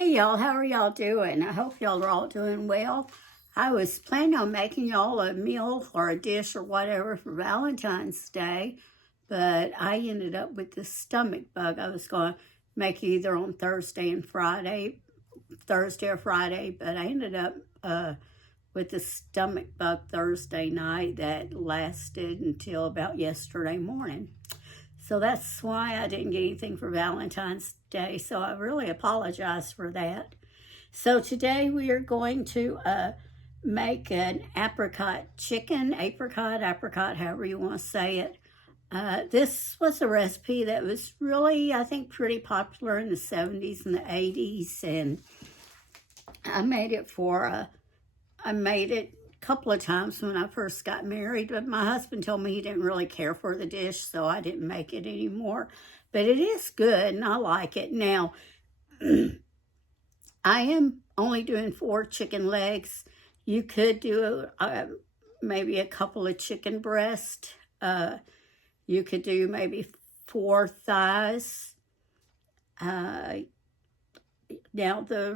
Hey y'all, how are y'all doing? I hope y'all are all doing well. I was planning on making y'all a meal or a dish or whatever for Valentine's Day, but I ended up with this stomach bug. I was going to make either on Thursday or Friday, but I ended up with the stomach bug Thursday night that lasted until about yesterday morning. So that's why I didn't get anything for Valentine's Day. So I really apologize for that. So today we are going to make an apricot chicken, apricot, however you want to say it. This was a recipe that was really, I think, pretty popular in the 70s and the 80s. And I made it a couple of times when I first got married, but my husband told me he didn't really care for the dish, so I didn't make it anymore. But it is good, and I like it. Now, I am only doing 4 chicken legs. You could do maybe a couple of chicken breasts. You could do maybe 4 thighs. Now, the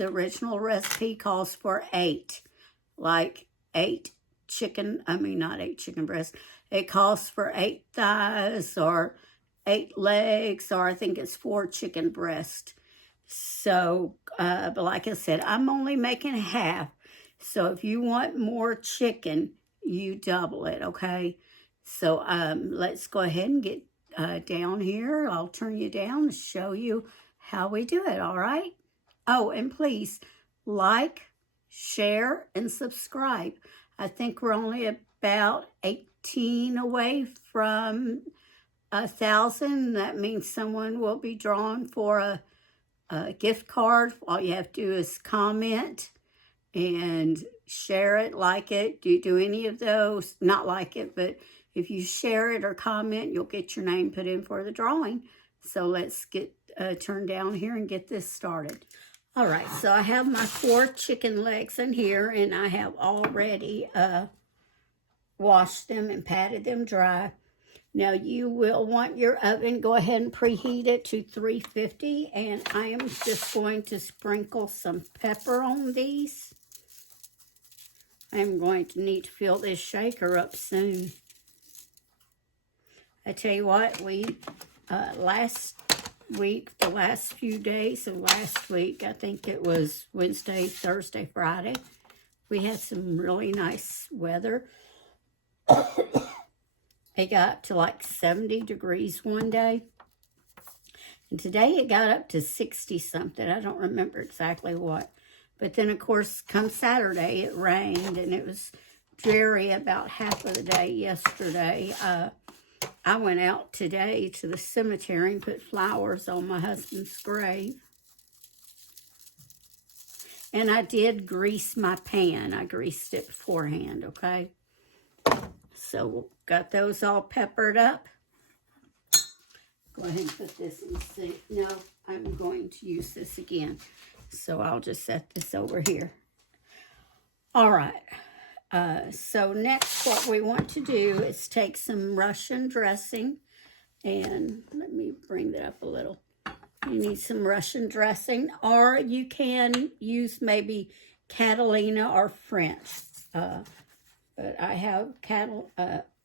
original recipe calls for 8. Like 8 chicken, not 8 chicken breasts. It calls for 8 thighs or 8 legs, or I think it's 4 chicken breasts. So, but like I said, I'm only making half. So if you want more chicken, you double it, okay? So let's go ahead and get down here. I'll turn you down and show you how we do it, all right? Oh, and please like, share, and subscribe. I think we're only about 18 away from 1,000. That means someone will be drawn for a gift card. All you have to do is comment and share it, like it. Do you do any of those? Not like it, but if you share it or comment, you'll get your name put in for the drawing. So let's get turned down here and get this started. All right, so I have my 4 chicken legs in here, and I have already washed them and patted them dry. Now, you will want your oven, go ahead and preheat it to 350, and I am just going to sprinkle some pepper on these. I am going to need to fill this shaker up soon. I tell you what, we, last week, the last few days of last week, I think it was Wednesday, Thursday, Friday, we had some really nice weather. It got to like 70 degrees one day, and today it got up to 60 something. I don't remember exactly what, but then of course come Saturday it rained, and it was dreary about half of the day yesterday. I went out today to the cemetery and put flowers on my husband's grave. And I did grease my pan. I greased it beforehand, okay? So got those all peppered up. Go ahead and put this in the sink. No, I'm going to use this again. So I'll just set this over here. All right. So next, what we want to do is take some Russian dressing, and let me bring that up a little. You need some Russian dressing, or you can use maybe Catalina or French, but I have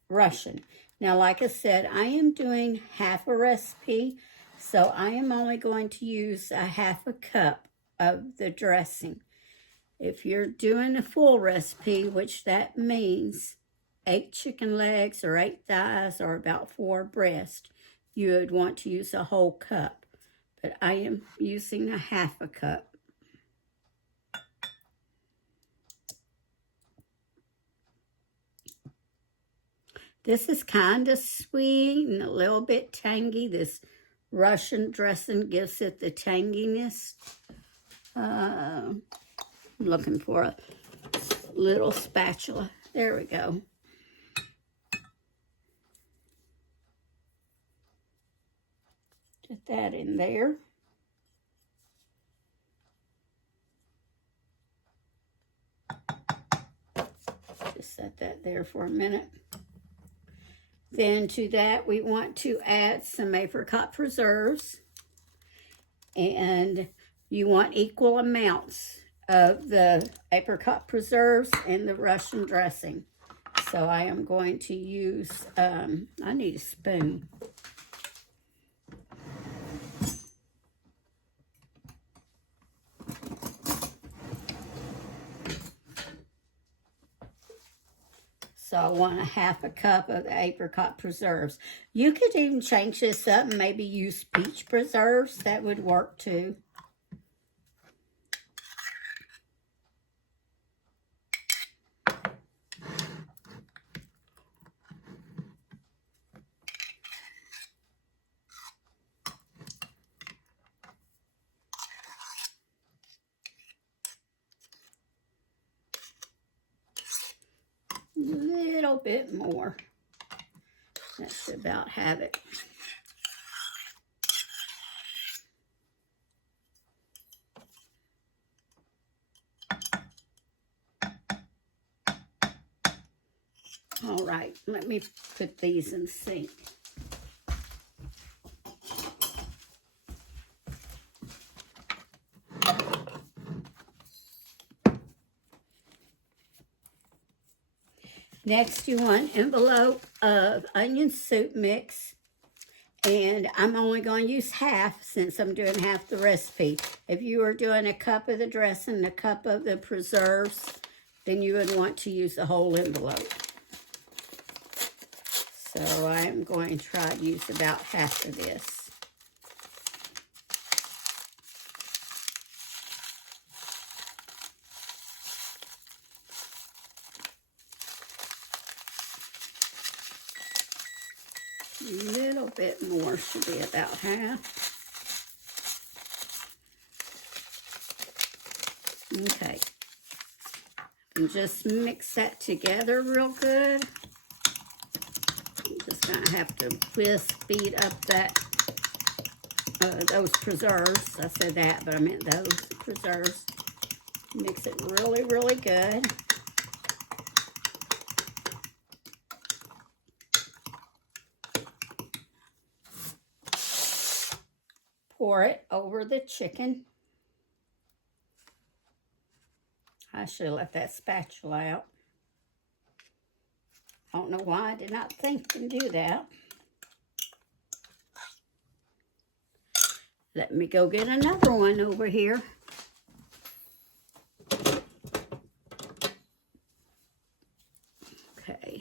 Russian. Now, like I said, I am doing half a recipe, so I am only going to use a half a cup of the dressing. If you're doing a full recipe, which that means 8 chicken legs or 8 thighs or about 4 breasts, you would want to use a whole cup. But I am using a half a cup. This is kind of sweet and a little bit tangy. This Russian dressing gives it the tanginess. I'm looking for a little spatula. There we go. Get that in there. Just set that there for a minute. Then to that, we want to add some apricot preserves. And You want equal amounts of the apricot preserves and the Russian dressing. So I am going to use, I need a spoon. So I want a half a cup of the apricot preserves. You could even change this up and maybe use peach preserves. That would work too. Little bit more. That should about have it. All right, let me put these in the sink. Next, you want an envelope of onion soup mix. And I'm only going to use half since I'm doing half the recipe. If you were doing a cup of the dressing and a cup of the preserves, then you would want to use the whole envelope. So I am going to try to use about half of this. A little bit more should be about half. Okay. And just mix that together real good. I'm just going to have to speed up that, those preserves. I said that, but I meant those preserves. Mix it really, really good. Pour it over the chicken. I should have left that spatula out. I don't know why I did not think to do that. Let me go get another one over here. Okay.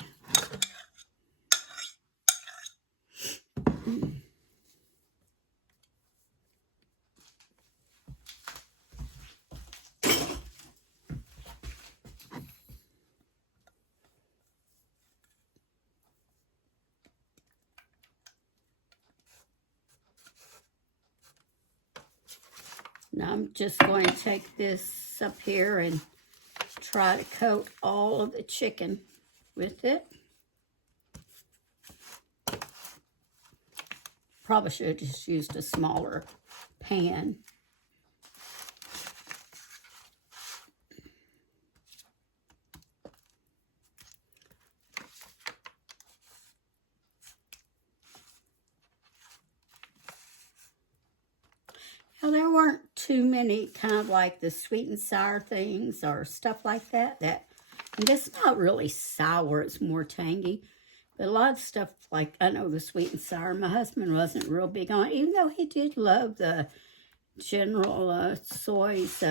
Now I'm just going to take this up here and try to coat all of the chicken with it. Probably should have just used a smaller pan. Now, there weren't too many kind of like the sweet and sour things or stuff like that. And it's not really sour, it's more tangy. But a lot of stuff like, I know the sweet and sour, my husband wasn't real big on, even though he did love the General Tso's,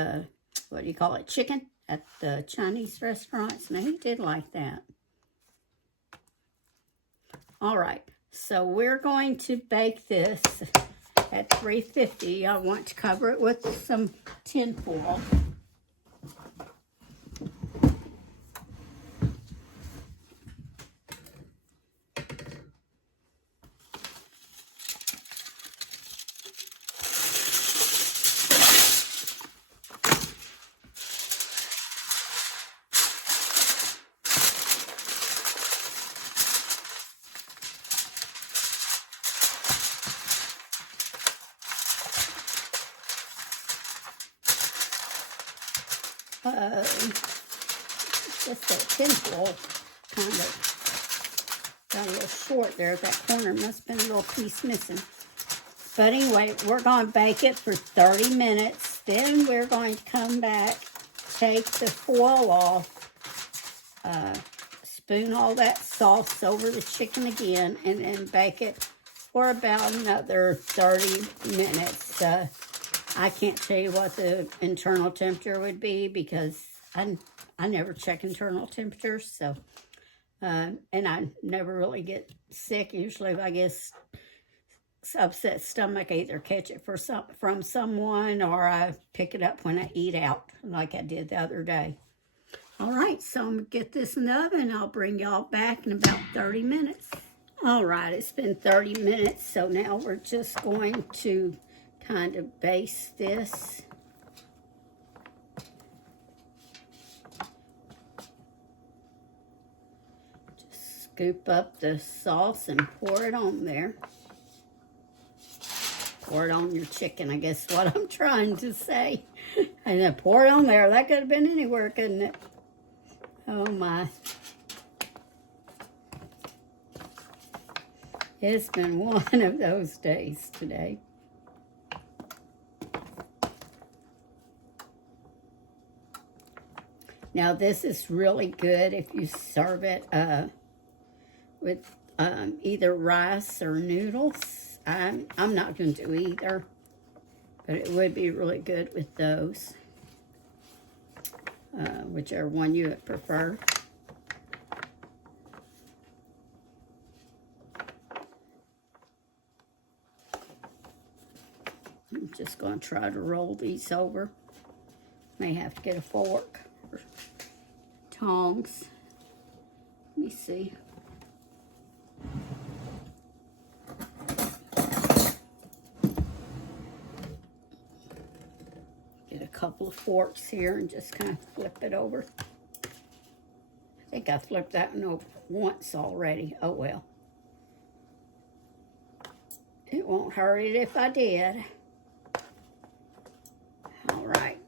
what do you call it, chicken at the Chinese restaurants. Now, he did like that. All right, so we're going to bake this at 350. I want to cover it with some tin foil. Just that tinfoil kind of got a little short there. That corner must have been a little piece missing. But anyway, we're going to bake it for 30 minutes. Then we're going to come back, take the foil off, spoon all that sauce over the chicken again, and then bake it for about another 30 minutes. I can't tell you what the internal temperature would be because I never check internal temperatures, so, and I never really get sick. Usually if I get upset stomach, I either catch it from someone or I pick it up when I eat out, like I did the other day. All right, so I'm going to get this in the oven. I'll bring y'all back in about 30 minutes. All right, it's been 30 minutes, so now we're just going to kind of baste this. Just scoop up the sauce and pour it on there. Pour it on your chicken, I guess what I'm trying to say. And then pour it on there. That could have been anywhere, couldn't it? Oh my. It's been one of those days today. Now this is really good if you serve it with either rice or noodles. I'm not going to do either, but it would be really good with those, whichever one you would prefer. I'm just going to try to roll these over. May have to get a fork or tongs. Let me see. Get a couple of forks here and just kind of flip it over. I think I flipped that one over once already. Oh well. It won't hurt it if I did. All right.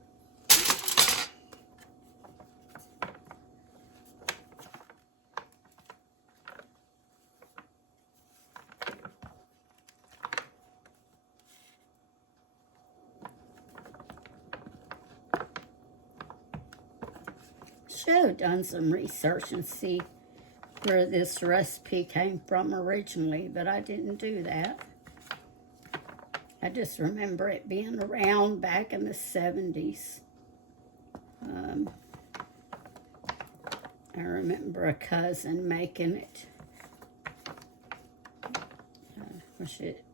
Should have done some research and see where this recipe came from originally, but I didn't do that. I just remember it being around back in the 70s. I remember a cousin making it.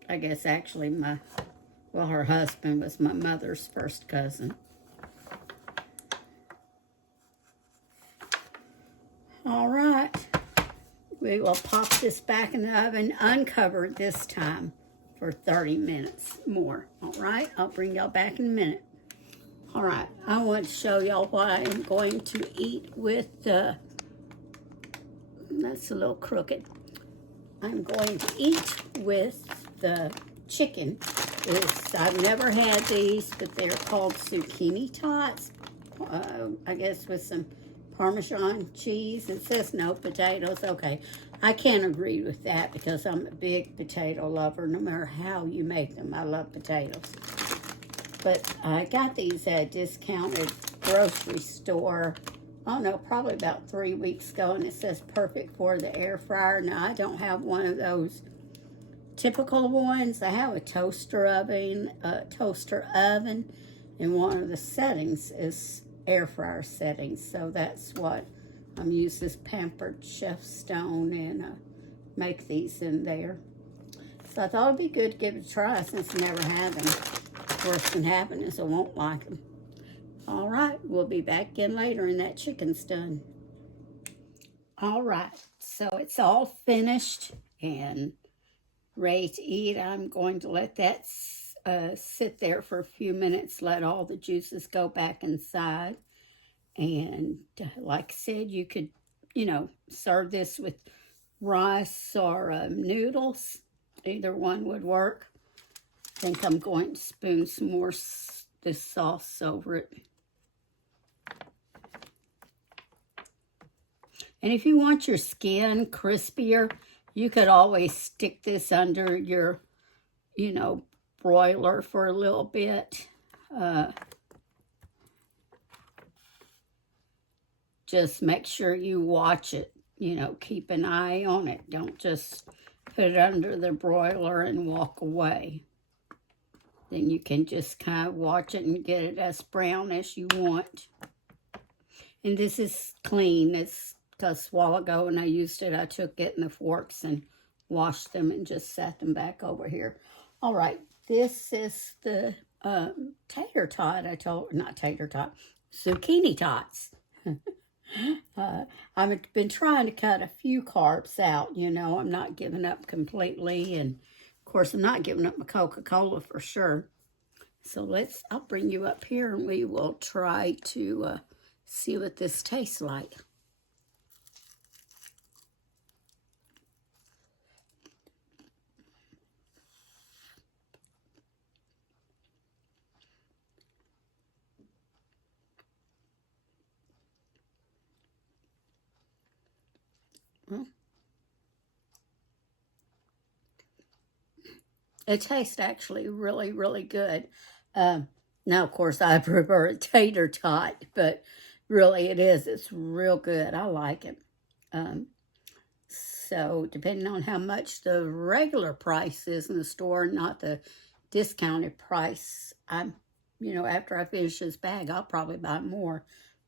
I guess actually her husband was my mother's first cousin. All right, we will pop this back in the oven, uncovered this time, for 30 minutes more. All right, I'll bring y'all back in a minute. All right, I want to show y'all what I am going to eat with the, that's a little crooked. I'm going to eat with the chicken. I've never had these, but they're called zucchini tots. I guess with some Parmesan cheese. It says no potatoes. Okay, I can't agree with that because I'm a big potato lover no matter how you make them. I love potatoes. But I got these at a discounted grocery store, I don't know, probably about 3 weeks ago, and it says perfect for the air fryer. Now, I don't have one of those typical ones. I have a toaster oven, and one of the settings is air fryer settings, so that's what I'm using, this Pampered Chef Stone, and make these in there. So I thought it'd be good to give it a try since I never had them. Worst can happen is I won't like them. All right, we'll be back in later and that chicken's done. All right, so it's all finished and ready to eat. I'm going to let that sit there for a few minutes, let all the juices go back inside. And like I said, you could, serve this with rice or noodles. Either one would work. I think I'm going to spoon some more this sauce over it. And if you want your skin crispier, you could always stick this under your, broiler for a little bit. Just make sure you watch it. You know, keep an eye on it. Don't just put it under the broiler and walk away. Then you can just kind of watch it and get it as brown as you want. And this is clean. It's because a while ago when I used it, I took it in the forks and washed them and just set them back over here. All right, this is the tater tot. Not tater tot, zucchini tots. I've been trying to cut a few carbs out, you know. I'm not giving up completely. And, of course, I'm not giving up my Coca-Cola for sure. So I'll bring you up here and we will try to see what this tastes like. It tastes actually really, really good. Now, of course, I prefer a tater tot, but really it is. It's real good. I like it. So, depending on how much the regular price is in the store, not the discounted price, after I finish this bag, I'll probably buy more.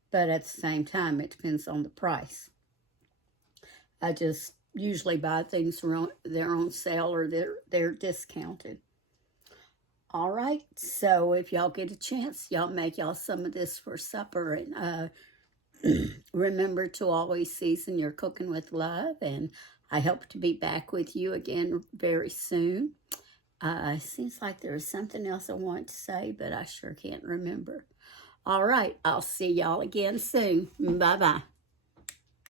But at the same time, it depends on the price. I just usually buy things when they're on sale or they're discounted. All right, so if y'all get a chance, y'all make y'all some of this for supper. And remember to always season your cooking with love. And I hope to be back with you again very soon. Seems like there was something else I wanted to say, but I sure can't remember. All right, I'll see y'all again soon. Bye-bye.